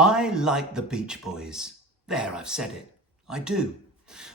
I like the Beach Boys. There, I've said it. I do.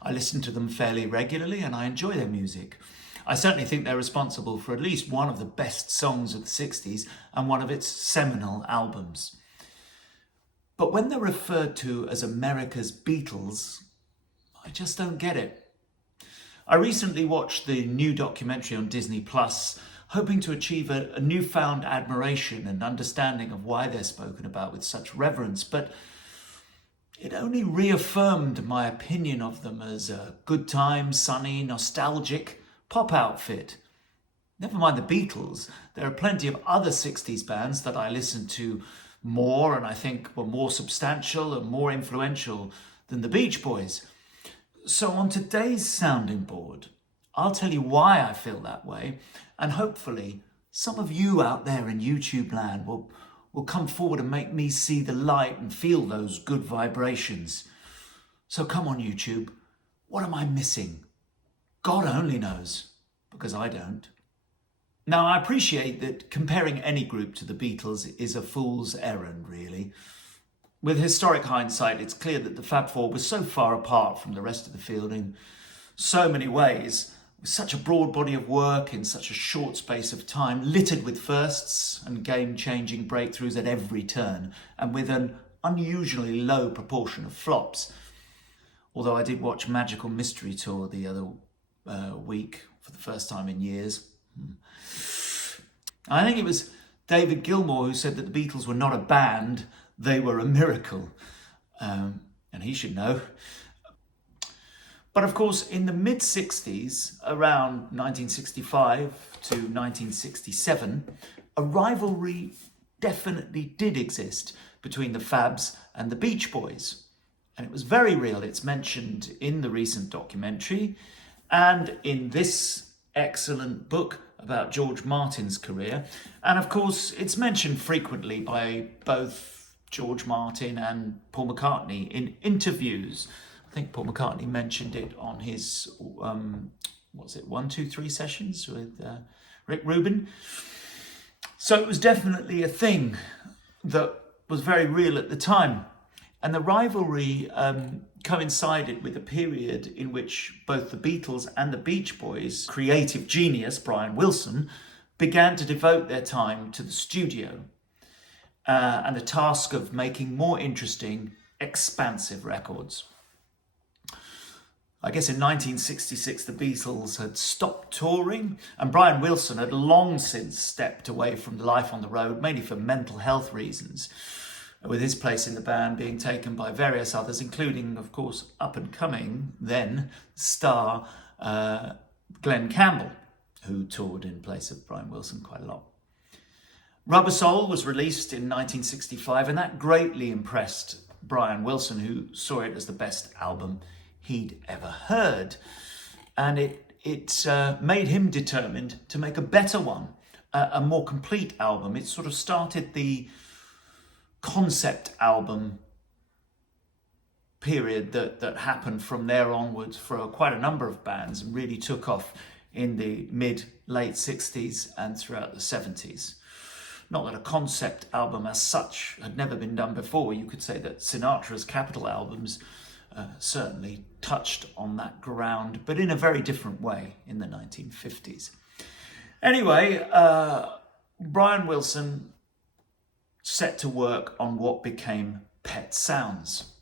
I listen to them fairly regularly and I enjoy their music. I certainly think they're responsible for at least one of the best songs of the 60s and one of its seminal albums. But when they're referred to as America's Beatles, I just don't get it. I recently watched the new documentary on Disney Plus, hoping to achieve a newfound admiration and understanding of why they're spoken about with such reverence, but it only reaffirmed my opinion of them as a good time, sunny, nostalgic pop outfit. Never mind the Beatles, there are plenty of other 60s bands that I listened to more and I think were more substantial and more influential than the Beach Boys. So on today's sounding board, I'll tell you why I feel that way, and hopefully some of you out there in YouTube land will come forward and make me see the light and feel those good vibrations. So come on YouTube, what am I missing? God only knows, because I don't. Now I appreciate that comparing any group to the Beatles is a fool's errand, really. With historic hindsight, it's clear that the Fab Four was so far apart from the rest of the field in so many ways, with such a broad body of work in such a short space of time, littered with firsts and game-changing breakthroughs at every turn, and with an unusually low proportion of flops. Although I did watch Magical Mystery Tour the other week for the first time in years. I think it was David Gilmour who said that the Beatles were not a band, they were a miracle. And he should know. But of course, in the mid-60s, around 1965 to 1967, a rivalry definitely did exist between the Fabs and the Beach Boys. And it was very real. It's mentioned in the recent documentary and in this excellent book about George Martin's career. And of course, it's mentioned frequently by both George Martin and Paul McCartney in interviews. I think Paul McCartney mentioned it on his, 1, 2, 3 sessions with Rick Rubin. So it was definitely a thing that was very real at the time. And the rivalry coincided with a period in which both the Beatles and the Beach Boys' creative genius, Brian Wilson, began to devote their time to the studio and the task of making more interesting, expansive records. I guess in 1966, the Beatles had stopped touring and Brian Wilson had long since stepped away from life on the road, mainly for mental health reasons, with his place in the band being taken by various others, including, of course, up-and-coming, then, star Glenn Campbell, who toured in place of Brian Wilson quite a lot. Rubber Soul was released in 1965, and that greatly impressed Brian Wilson, who saw it as the best album he'd ever heard. And it made him determined to make a better one, a more complete album. It sort of started the concept album period that happened from there onwards for quite a number of bands and really took off in the late 60s and throughout the 70s. Not that a concept album as such had never been done before. You could say that Sinatra's Capitol albums certainly touched on that ground, but in a very different way in the 1950s. Anyway, Brian Wilson set to work on what became Pet Sounds.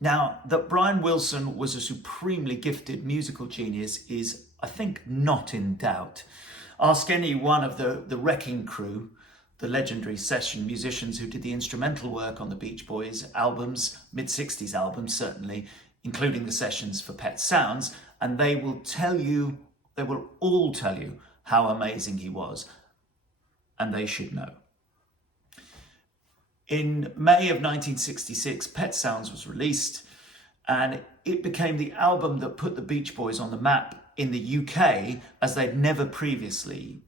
Now, that Brian Wilson was a supremely gifted musical genius is, I think, not in doubt. Ask any one of the Wrecking Crew, the legendary session musicians who did the instrumental work on the Beach Boys albums, mid-60s albums certainly, including the sessions for Pet Sounds, and they will all tell you how amazing he was, and they should know. In May of 1966, Pet Sounds was released, and it became the album that put the Beach Boys on the map in the UK, as they'd never previously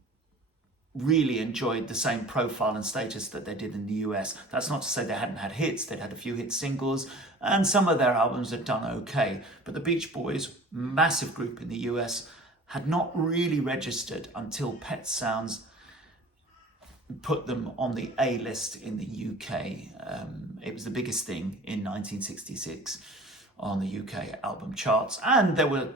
really enjoyed the same profile and status that they did in the US. That's not to say they hadn't had hits. They'd had a few hit singles, and some of their albums had done okay. But the Beach Boys, massive group in the US, had not really registered until Pet Sounds put them on the A list in the UK. It was the biggest thing in 1966 on the UK album charts, and there were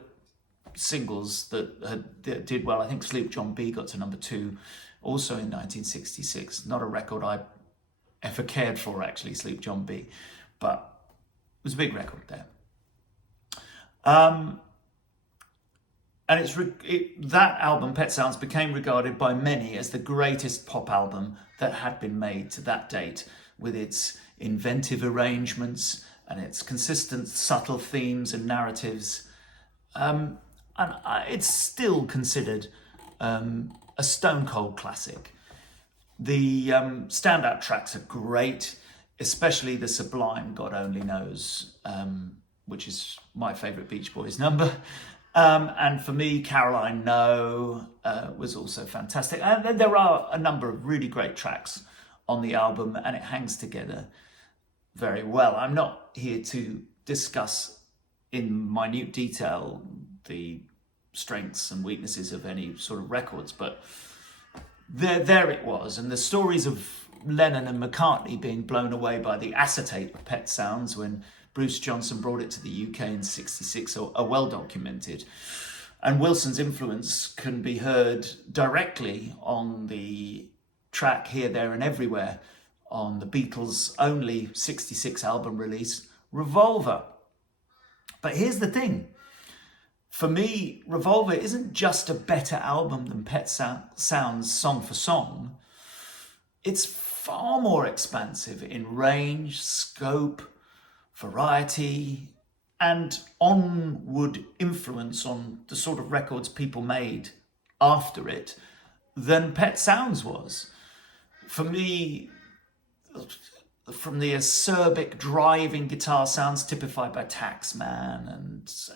singles that did well. I think Sleep John B got to number 2 also in 1966. Not a record I ever cared for, actually, Sleep John B, but it was a big record there. And that album, Pet Sounds, became regarded by many as the greatest pop album that had been made to that date, with its inventive arrangements and its consistent, subtle themes and narratives. And it's still considered a stone-cold classic. The standout tracks are great, especially the sublime God Only Knows, which is my favourite Beach Boys number. And for me, Caroline No was also fantastic. And there are a number of really great tracks on the album, and it hangs together very well. I'm not here to discuss in minute detail the strengths and weaknesses of any sort of records, but there it was. And the stories of Lennon and McCartney being blown away by the acetate of Pet Sounds when Bruce Johnson brought it to the UK in '66 are well documented. And Wilson's influence can be heard directly on the track Here, There and Everywhere on the Beatles' only '66 album release, Revolver. But here's the thing. For me, Revolver isn't just a better album than Pet Sounds song for song. It's far more expansive in range, scope, variety, and onward influence on the sort of records people made after it than Pet Sounds was. For me, from the acerbic driving guitar sounds typified by Taxman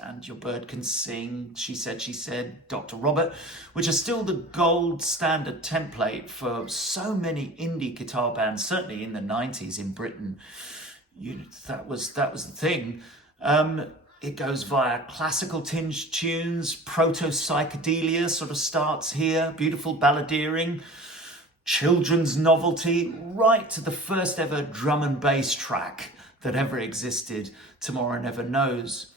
and Your Bird Can Sing, She Said, Dr. Robert, which are still the gold standard template for so many indie guitar bands, certainly in the 90s in Britain. That was the thing. It goes via classical tinged tunes, proto-psychedelia sort of starts here, beautiful balladeering, children's novelty, right to the first ever drum and bass track that ever existed, Tomorrow Never Knows.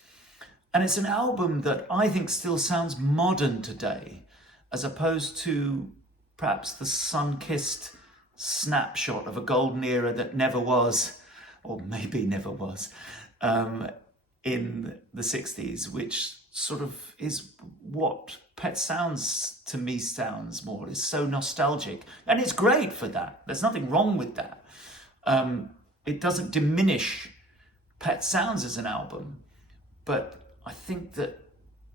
And it's an album that I think still sounds modern today, as opposed to perhaps the sun-kissed snapshot of a golden era that never was, or maybe never was, in the 60s, which sort of is what Pet Sounds to me sounds more. It's so nostalgic. And it's great for that. There's nothing wrong with that. It doesn't diminish Pet Sounds as an album. But I think that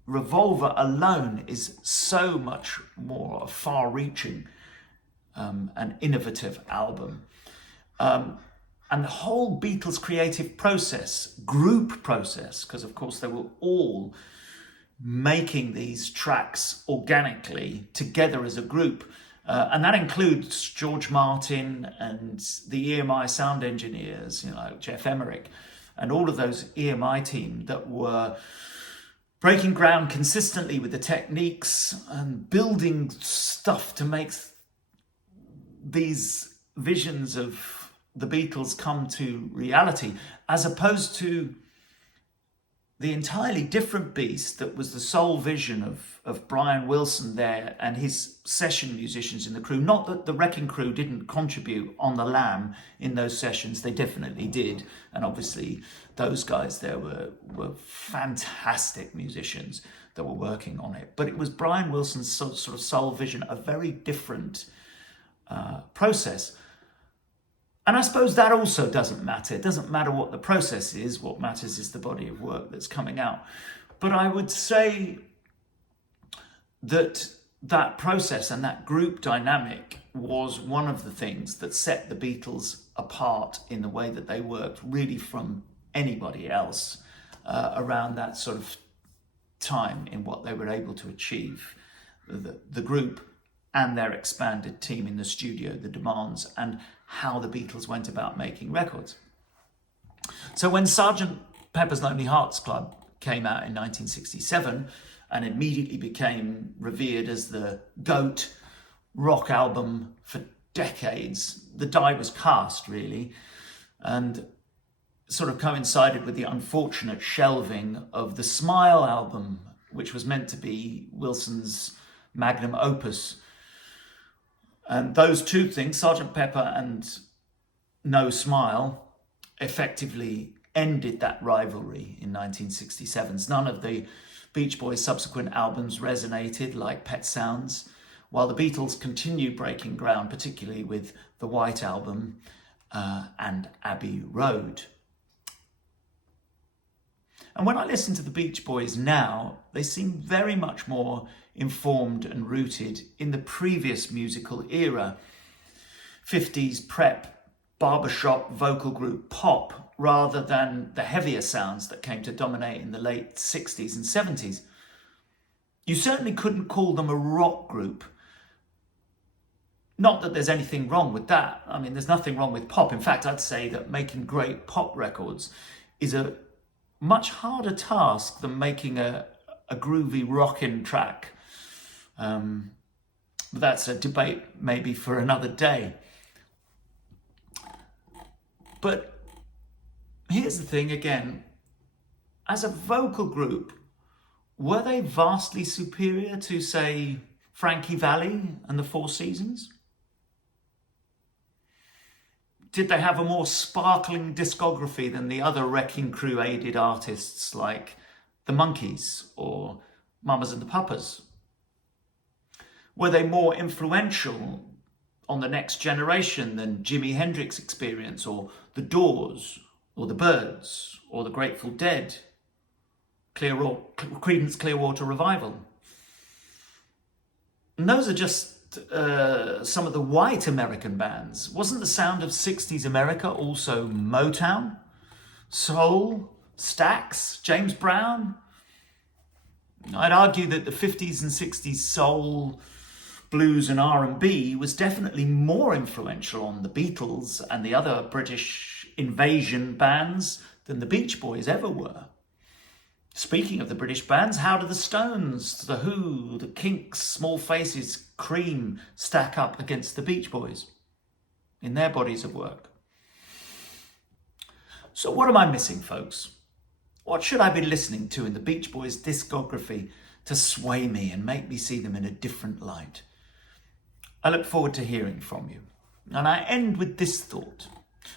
Revolver alone is so much more a far-reaching and innovative album. And the whole Beatles creative process, group process, because of course they were all making these tracks organically together as a group. And that includes George Martin and the EMI sound engineers, like Jeff Emerick, and all of those EMI team that were breaking ground consistently with the techniques and building stuff to make these visions of the Beatles come to reality, as opposed to the entirely different beast that was the sole vision of Brian Wilson there and his session musicians in the crew. Not that the Wrecking Crew didn't contribute on the Lamb in those sessions, they definitely did. And obviously those guys there were fantastic musicians that were working on it. But it was Brian Wilson's sort of sole vision, a very different process. And I suppose that also doesn't matter. It doesn't matter what the process is. What matters is the body of work that's coming out. But I would say that that process and that group dynamic was one of the things that set the Beatles apart in the way that they worked really from anybody else around that sort of time in what they were able to achieve. The group and their expanded team in the studio, the demands, and how the Beatles went about making records. So when Sgt. Pepper's Lonely Hearts Club came out in 1967 and immediately became revered as the GOAT rock album for decades, the die was cast, really, and sort of coincided with the unfortunate shelving of the Smile album, which was meant to be Wilson's magnum opus. And those two things, Sgt. Pepper and No Smile, effectively ended that rivalry in 1967. None of the Beach Boys' subsequent albums resonated like Pet Sounds, while the Beatles continued breaking ground, particularly with the White Album and Abbey Road. And when I listen to the Beach Boys now, they seem very much more informed and rooted in the previous musical era, 50s prep, barbershop, vocal group pop, rather than the heavier sounds that came to dominate in the late 60s and 70s. You certainly couldn't call them a rock group. Not that there's anything wrong with that. I mean, there's nothing wrong with pop. In fact, I'd say that making great pop records is a much harder task than making a groovy rockin' track. That's a debate maybe for another day. But here's the thing again, as a vocal group, were they vastly superior to, say, Frankie Valli and the Four Seasons? Did they have a more sparkling discography than the other Wrecking Crew aided artists like the Monkees or Mamas and the Papas? Were they more influential on the next generation than Jimi Hendrix Experience or the Doors or the Byrds or the Grateful Dead, Creedence Clearwater Revival? And those are just some of the white American bands. Wasn't the sound of 60s America also Motown, soul, Stax, James Brown? I'd argue that the 50s and 60s soul, blues and R&B was definitely more influential on the Beatles and the other British invasion bands than the Beach Boys ever were. Speaking of the British bands, how do the Stones, the Who, the Kinks, Small Faces, Cream stack up against the Beach Boys in their bodies of work? So what am I missing, folks? What should I be listening to in the Beach Boys' discography to sway me and make me see them in a different light? I look forward to hearing from you. And I end with this thought.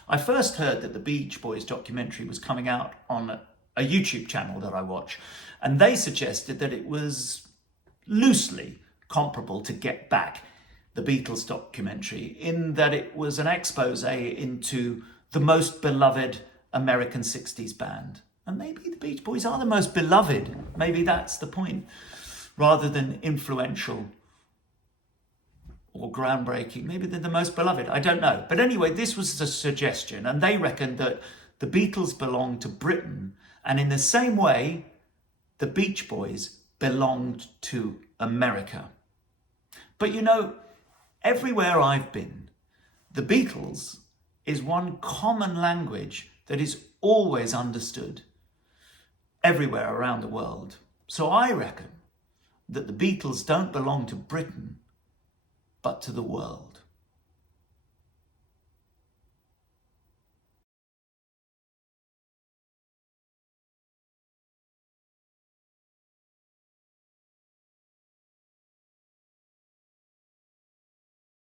I first heard that the Beach Boys documentary was coming out on a YouTube channel that I watch, and they suggested that it was loosely comparable to Get Back, the Beatles documentary, in that it was an expose into the most beloved American 60s band. And maybe the Beach Boys are the most beloved. Maybe that's the point, rather than influential or groundbreaking. Maybe they're the most beloved. I don't know. But anyway, this was a suggestion, and they reckoned that the Beatles belonged to Britain, and in the same way, the Beach Boys belonged to America. But you know, everywhere I've been, the Beatles is one common language that is always understood everywhere around the world. So I reckon that the Beatles don't belong to Britain, but to the world.